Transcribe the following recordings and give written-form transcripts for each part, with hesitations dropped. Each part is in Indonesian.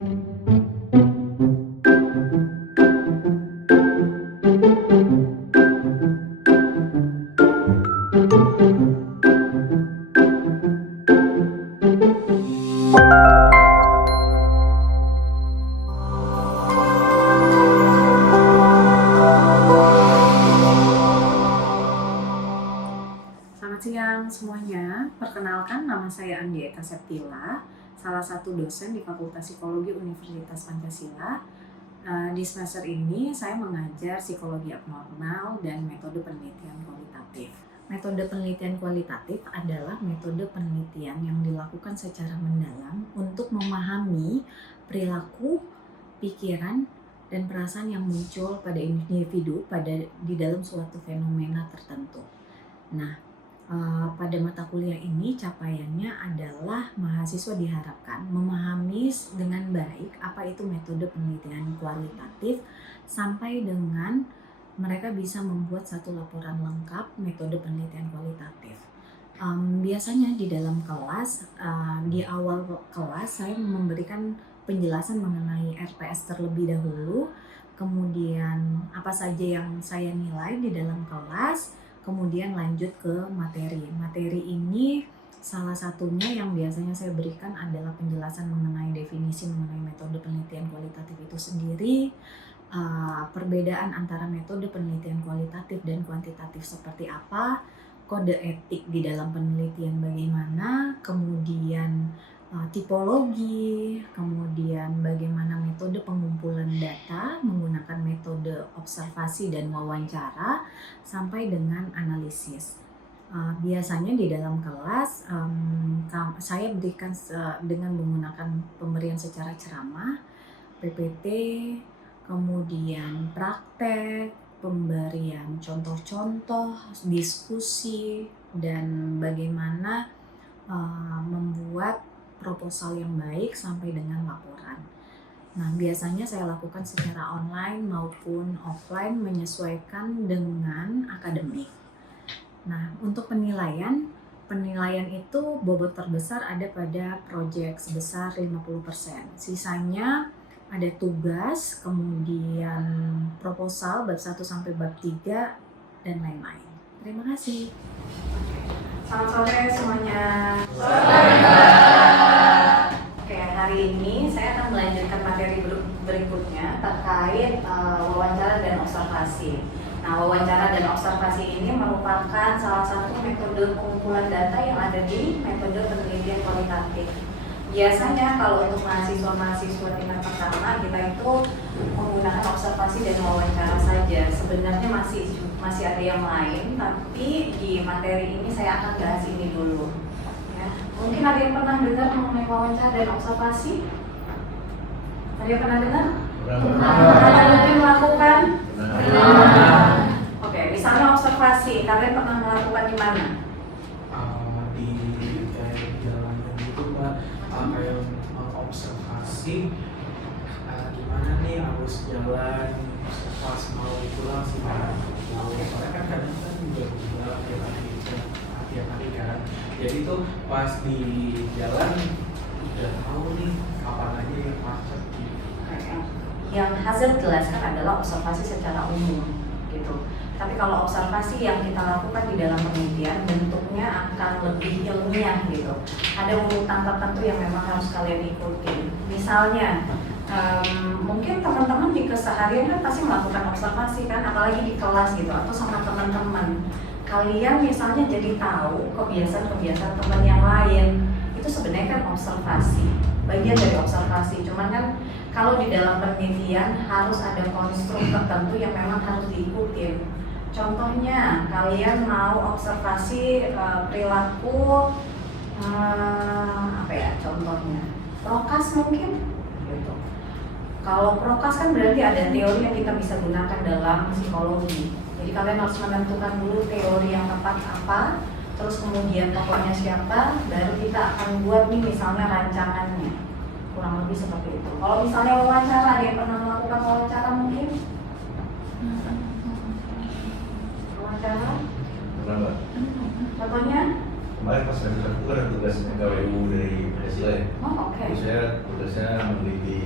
Selamat siang semuanya, perkenalkan nama saya Andi Eka Septila, salah satu dosen di Fakultas Psikologi Universitas Pancasila. Di semester ini saya mengajar psikologi abnormal dan metode penelitian kualitatif. Metode penelitian kualitatif adalah metode penelitian yang dilakukan secara mendalam untuk memahami perilaku, pikiran, dan perasaan yang muncul pada individu di dalam suatu fenomena tertentu. Nah, pada mata kuliah ini capaiannya adalah mahasiswa diharapkan memahami dengan baik apa itu metode penelitian kualitatif sampai dengan mereka bisa membuat satu laporan lengkap metode penelitian kualitatif. Biasanya di dalam kelas, di awal kelas saya memberikan penjelasan mengenai RPS terlebih dahulu, kemudian apa saja yang saya nilai di dalam kelas, kemudian lanjut ke materi. Materi ini salah satunya yang biasanya saya berikan adalah penjelasan mengenai definisi mengenai metode penelitian kualitatif itu sendiri, perbedaan antara metode penelitian kualitatif dan kuantitatif seperti apa, kode etik di dalam penelitian bagaimana, kemudian tipologi, kemudian bagaimana metode pengumpulan data menggunakan metode observasi dan wawancara, sampai dengan analisis. Biasanya di dalam kelas saya berikan dengan menggunakan pemberian secara ceramah, PPT, kemudian praktek, pemberian contoh-contoh, diskusi, dan bagaimana membuat proposal yang baik sampai dengan laporan. Nah, biasanya saya lakukan secara online maupun offline menyesuaikan dengan akademik. Nah, untuk penilaian itu bobot terbesar ada pada proyek sebesar 50%. Sisanya ada tugas, kemudian proposal bab 1 sampai bab 3, dan lain-lain. Terima kasih. Selamat sore semuanya. Oke, hari ini saya akan melanjutkan materi berikutnya terkait wawancara dan observasi. Nah, wawancara dan observasi ini merupakan salah satu metode pengumpulan data yang ada di metode penelitian kualitatif. Biasanya kalau untuk mahasiswa tingkat pertama kita itu menggunakan observasi dan wawancara saja. Sebenarnya masih ada yang lain, tapi di materi ini saya akan bahas ini dulu. Ya. Mungkin ada yang pernah dengar mengenai wawancara dan observasi? Ada yang pernah dengar? Ada mungkin melakukan? Oke, misalnya observasi, kalian pernah melakukan di mana? Di kayak jalanan gitu Pak, kayak observasi gimana nih harus jalan pas mau pulang sih Pak. Soalnya kan kadang kan juga tiap hari kan, jadi tuh pas di jalan udah tahu nih kapan aja yang macet gitu. Yang hasil jelaskan adalah observasi secara umum gitu. Tapi kalau observasi yang kita lakukan di dalam penelitian bentuknya akan lebih ilmiah gitu. Ada urutan tertentu yang memang harus kalian ikuti. Misalnya, mungkin teman-teman di keseharian kan pasti melakukan observasi kan, apalagi di kelas gitu atau sama teman-teman. Kalian misalnya jadi tahu kebiasaan-kebiasaan teman yang lain. Itu sebenarnya kan observasi, bagian dari observasi. Cuman kan kalau di dalam penelitian harus ada konstruk tertentu yang memang harus diikuti. Contohnya, kalian mau observasi perilaku contohnya prokas mungkin gitu. Kalau prokas kan berarti ada teori yang kita bisa gunakan dalam psikologi. Jadi kalian harus menentukan dulu teori yang tepat apa, terus kemudian tokohnya siapa, baru kita akan buat nih misalnya rancangannya. Kurang lebih seperti itu. Kalau misalnya wawancara, ada yang pernah melakukan wawancara mungkin? Wawancara? Pernah Mbak? Contohnya? Kemarin pas saya ada tugas PKWU dari Pancasila ya. Oh, oke. Terus saya tugasnya meneliti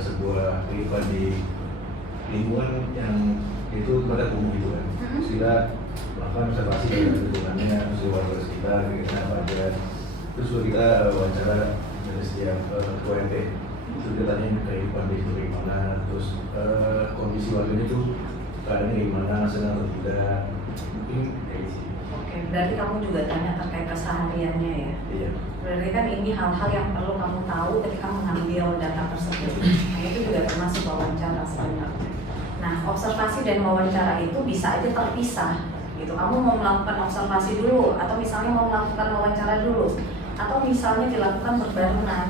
sebuah kehidupan di lingkungan yang itu pada umum gitu kan. Terus kita melakukan observasi dari lingkungannya, terus warga sekitar, kegiatan apa aja. Terus juga kita wawancara dari setiap ketua RT. Terus kita tanya kehidupan di situ gimana, terus kondisi warganya itu keadaannya gimana, senang atau tidak. Mungkin kayak gitu. Oke, berarti kamu juga tanya terkait kesehariannya ya? Iya. Berarti kan ini hal-hal yang perlu kamu tahu ketika mengambil data tersebut. Nah, itu juga termasuk wawancara sebenarnya. Nah, observasi dan wawancara itu bisa aja terpisah gitu. Kamu mau melakukan observasi dulu, atau misalnya mau melakukan wawancara dulu, atau misalnya dilakukan berbarengan.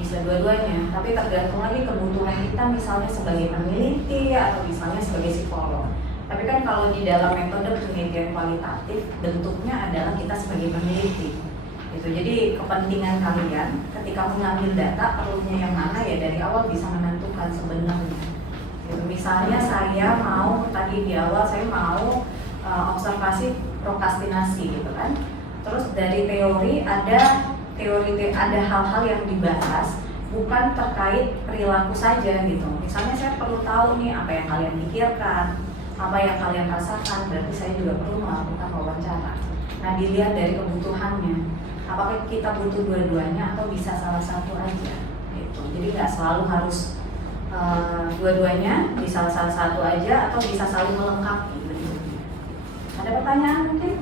Bisa dua-duanya, tapi tergantung lagi kebutuhan kita misalnya sebagai peneliti atau misalnya sebagai psikolog. Tapi kan kalau di dalam metode penelitian kualitatif, bentuknya adalah kita sebagai peneliti. Gitu. Jadi kepentingan kalian ketika mengambil data perlunya yang mana ya dari awal bisa menentukan sebenarnya. Gitu. Misalnya saya mau tadi di awal saya mau observasi prokrastinasi gitu kan. Terus dari teori ada hal-hal yang dibahas bukan terkait perilaku saja gitu. Misalnya saya perlu tahu nih apa yang kalian pikirkan, apa yang kalian rasakan, berarti saya juga perlu melakukan wawancara. Nah, dilihat dari kebutuhannya, apakah kita butuh dua-duanya atau bisa salah satu aja gitu. Jadi nggak selalu harus dua-duanya, bisa salah satu aja atau bisa saling melengkapi gitu. Ada pertanyaan mungkin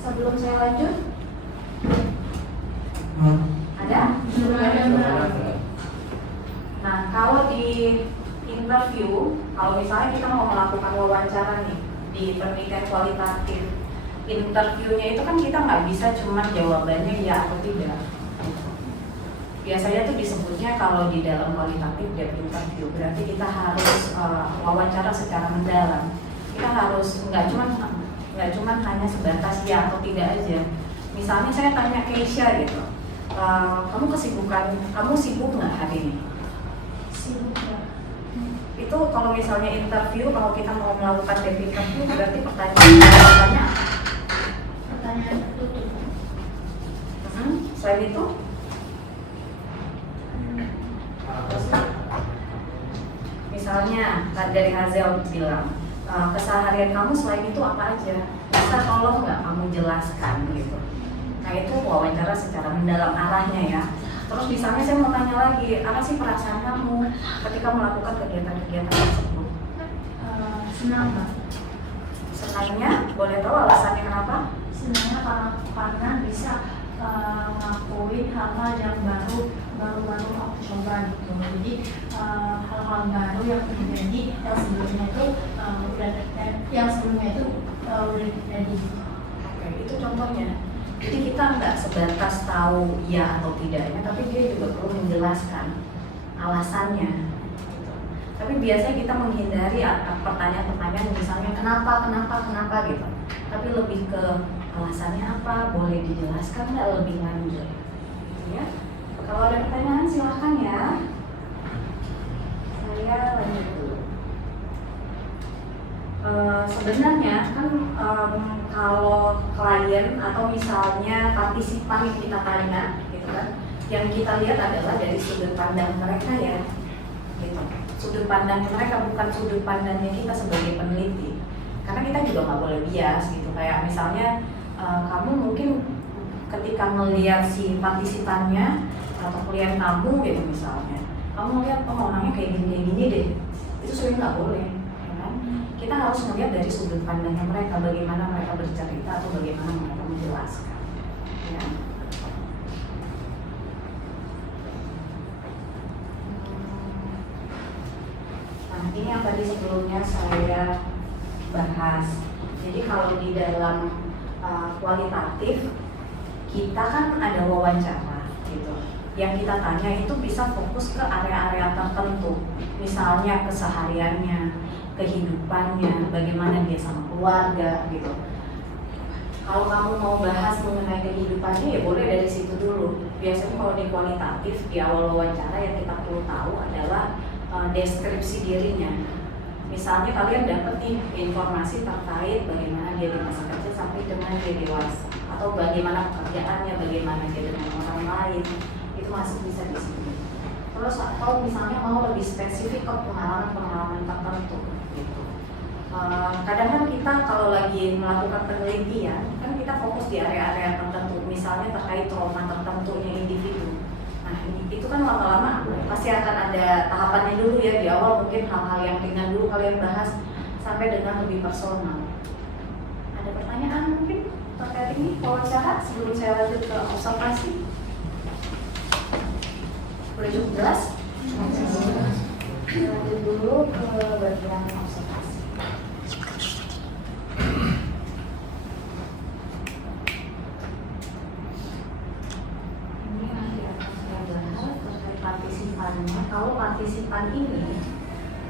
sebelum saya lanjut? Ada? Nah, kalau di interview, kalau misalnya kita mau melakukan wawancara nih di penelitian kualitatif, interviewnya itu kan kita nggak bisa cuma jawabannya ya atau tidak. Biasanya tuh disebutnya kalau di dalam kualitatif job interview, berarti kita harus wawancara secara mendalam. Kita harus nggak cuma hanya sebatas ya atau tidak aja. Misalnya saya tanya Keisha gitu, kamu sibuk nggak hari ini? Sibuk ya. Itu kalau misalnya interview, kalau kita mau melakukan job interview, berarti pertanyaannya apa? Pertanyaan tertutup. Selain itu? Misalnya dari Hazel bilang, keseharian kamu selain itu apa aja? Bisa tolong nggak kamu jelaskan gitu? Nah, itu wawancara secara mendalam arahnya ya. Terus misalnya saya mau tanya lagi, apa sih perasaan kamu ketika melakukan kegiatan-kegiatan tersebut? Senang Mbak. Senangnya, boleh tahu alasannya kenapa? Senangnya karena bisa ngelakuin hal-hal yang baru aku coba gitu. Jadi hal-hal baru yang terjadi yang sebelumnya itu udah terjadi. Oke, itu contohnya. Jadi kita nggak sebatas tahu ya atau tidaknya, tapi dia juga perlu menjelaskan alasannya. Gitu. Tapi biasanya kita menghindari pertanyaan-pertanyaan misalnya kenapa gitu. Tapi lebih ke alasannya apa, boleh dijelaskan nggak lebih lanjut. Ya. Kalau ada pertanyaan silahkan ya. Saya lanjut dulu. Sebenarnya kan kalau klien atau misalnya partisipan yang kita tanya gitu kan, yang kita lihat adalah dari sudut pandang mereka ya gitu. Sudut pandangnya mereka bukan sudut pandangnya kita sebagai peneliti, karena kita juga nggak boleh bias gitu. Kayak misalnya kamu mungkin ketika melihat si partisipannya atau klien kamu gitu misalnya, kamu melihat orangnya kayak gini deh, itu sebenarnya nggak boleh. Kita harus melihat dari sudut pandangnya mereka, bagaimana mereka bercerita atau bagaimana mereka menjelaskan. Ya. Nah, ini yang tadi sebelumnya saya bahas. Jadi kalau di dalam kualitatif, kita kan ada wawancara gitu. Yang kita tanya itu bisa fokus ke area-area tertentu, misalnya kesehariannya, kehidupannya, bagaimana dia sama keluarga gitu. Kalau kamu mau bahas mengenai kehidupannya ya boleh dari situ dulu. Biasanya kalau di kualitatif di awal wawancara yang kita perlu tahu adalah deskripsi dirinya. Misalnya kalian dapat nih informasi terkait bagaimana dia di masa kecil sampai dengan dia dewasa, atau bagaimana pekerjaannya, bagaimana dia dengan orang lain, itu masih bisa di sini. terus atau misalnya mau lebih spesifik ke pengalaman-pengalaman tertentu gitu. Kadang kan kita kalau lagi melakukan penelitian kan kita fokus di area-area tertentu, misalnya terkait trauma tertentunya individu. Nah itu kan lama-lama pasti akan ada tahapannya dulu ya, di awal mungkin hal-hal yang ringan dulu kalian bahas sampai dengan lebih personal. Ada pertanyaan mungkin terkait ini wawancara sebelum saya lanjut ke observasi? Udah cukup jelas? Lanjut dulu ke bagian observasi. Ini nanti akan saya bahas terkait partisipannya. Kalau partisipan ini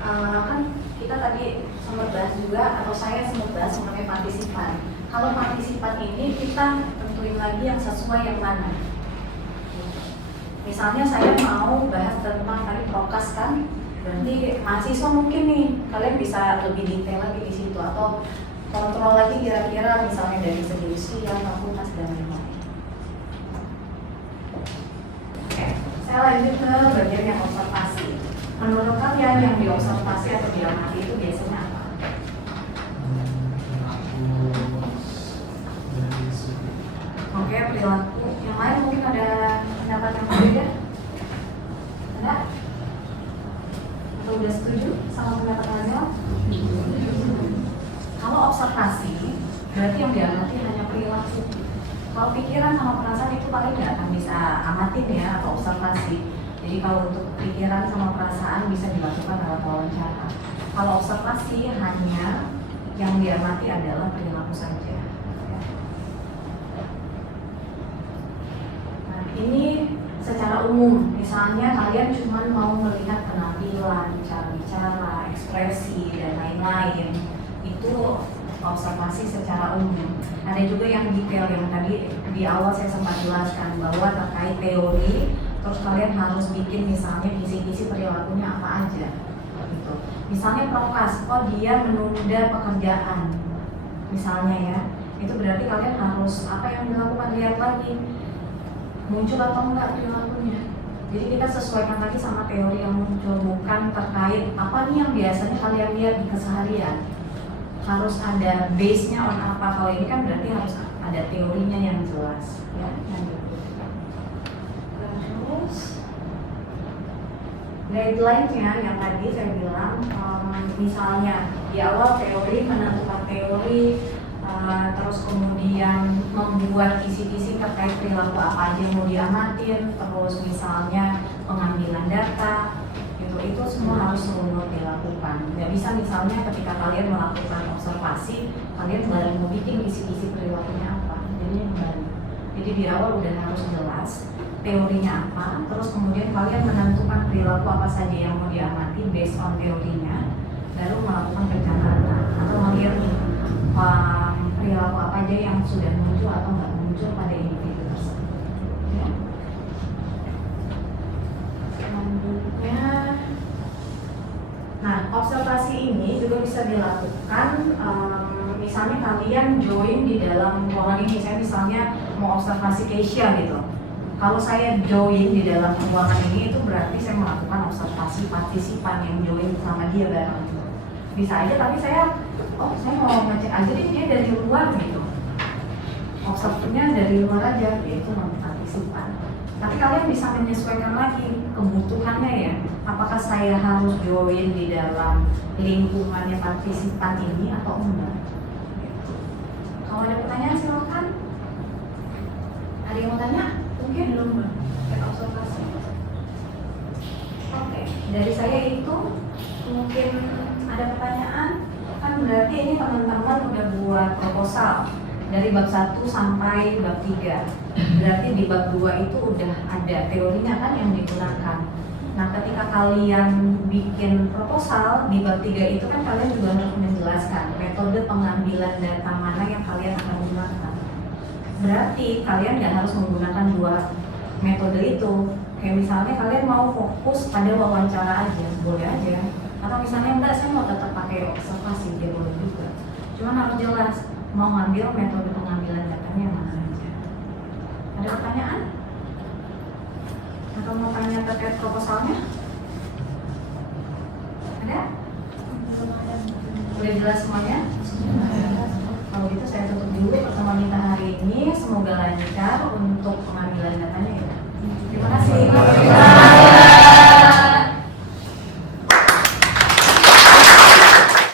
kan kita tadi sempat bahas juga, atau saya sempat bahas mengenai partisipan. Kalau partisipan ini kita tentuin lagi yang sesuai yang mana. Misalnya saya mau bahas tentang tadi prokes kan, berarti mahasiswa mungkin nih kalian bisa lebih detail lagi di situ, atau kontrol lagi kira-kira misalnya dari segi usia, fakultas dan lain-lain. Oke, saya lanjut ke bagian yang observasi. Menurut kalian yang diobservasi atau diamati itu biasanya apa? Oke, perilaku. Yang lain mungkin ada pendapat yang berbeda? Ada? Atau udah setuju sama pendapat Azel? Kalau observasi, berarti yang diamati hanya perilaku. Kalau pikiran sama perasaan itu paling nggak akan bisa amatin ya, atau observasi. Jadi kalau untuk pikiran sama perasaan bisa dilakukan lewat wawancara. Kalau observasi hanya yang diamati adalah perilaku saja. Nah, ini secara umum, misalnya kalian cuma mau melihat penampilan, cara bicara, ekspresi dan lain-lain, itu observasi secara umum. Ada juga yang detail yang tadi di awal saya sempat jelaskan bahwa terkait teori, terus kalian harus bikin misalnya kisi-kisi perilakunya apa aja gitu. Misalnya prokes, dia menunda pekerjaan misalnya ya, itu berarti kalian harus apa yang dilakukan, lihat lagi muncul atau enggak perilakunya. Jadi kita sesuaikan lagi sama teori yang muncul, bukan terkait apa nih yang biasanya kalian lihat di keseharian. Harus ada base-nya on apa. Kalau ini kan berarti harus ada teorinya yang jelas ya. Terus guideline-nya yang tadi saya bilang, misalnya di awal teori, menentukan teori, terus kemudian membuat kisi-kisi terkait perilaku apa aja yang mau diamatin, terus misalnya pengambilan data gitu, itu semua harus runut dilakukan. Nggak bisa misalnya ketika kalian melakukan observasi kalian baru mau bikin kisi-kisi perilakunya apa, jadinya kembali. Jadi di awal udah harus jelas teorinya apa, terus kemudian kalian menentukan perilaku apa saja yang mau diamati based on teorinya, baru melakukan perencanaan atau melihat perilaku apa aja yang sudah muncul atau nggak muncul pada individu tersebut. Ya. Selanjutnya, nah observasi ini juga bisa dilakukan. Misalnya kalian join di dalam ruangan ini, saya misalnya mau observasi Keisha gitu. Kalau saya join di dalam ruangan ini, itu berarti saya melakukan observasi partisipan yang join sama dia bareng. Bisa aja, tapi saya mau ngecek aja deh dia dari luar gitu. Observernya dari luar aja, yaitu non-partisipan. Tapi kalian bisa menyesuaikan lagi kebutuhannya ya. Apakah saya harus join di dalam lingkungannya partisipan ini atau enggak? Kalau ada pertanyaan silakan. Ada yang mau tanya? Mungkin belum observasi. Oke, dari saya itu mungkin ada pertanyaan. Kan berarti ini teman-teman udah buat proposal dari bab 1 sampai bab 3. Berarti di bab 2 itu udah ada teorinya kan yang digunakan. Nah, ketika kalian bikin proposal di bab 3 itu kan kalian juga harus menjelaskan metode pengambilan data mana yang kalian akan gunakan. Berarti kalian nggak harus menggunakan 2 metode itu. Kayak misalnya kalian mau fokus pada wawancara aja, boleh aja. Atau misalnya enggak, saya mau tetap pakai observasi, dia boleh juga. Cuma harus jelas mau ngambil metode pengambilan datanya yang mana aja. Ada pertanyaan? Atau mau tanya terkait proposalnya? Ada? Udah jelas semuanya? Kalau gitu saya tutup dulu pertemuan kita hari ini. Semoga lancar untuk pengambilan datanya ya. Terima kasih.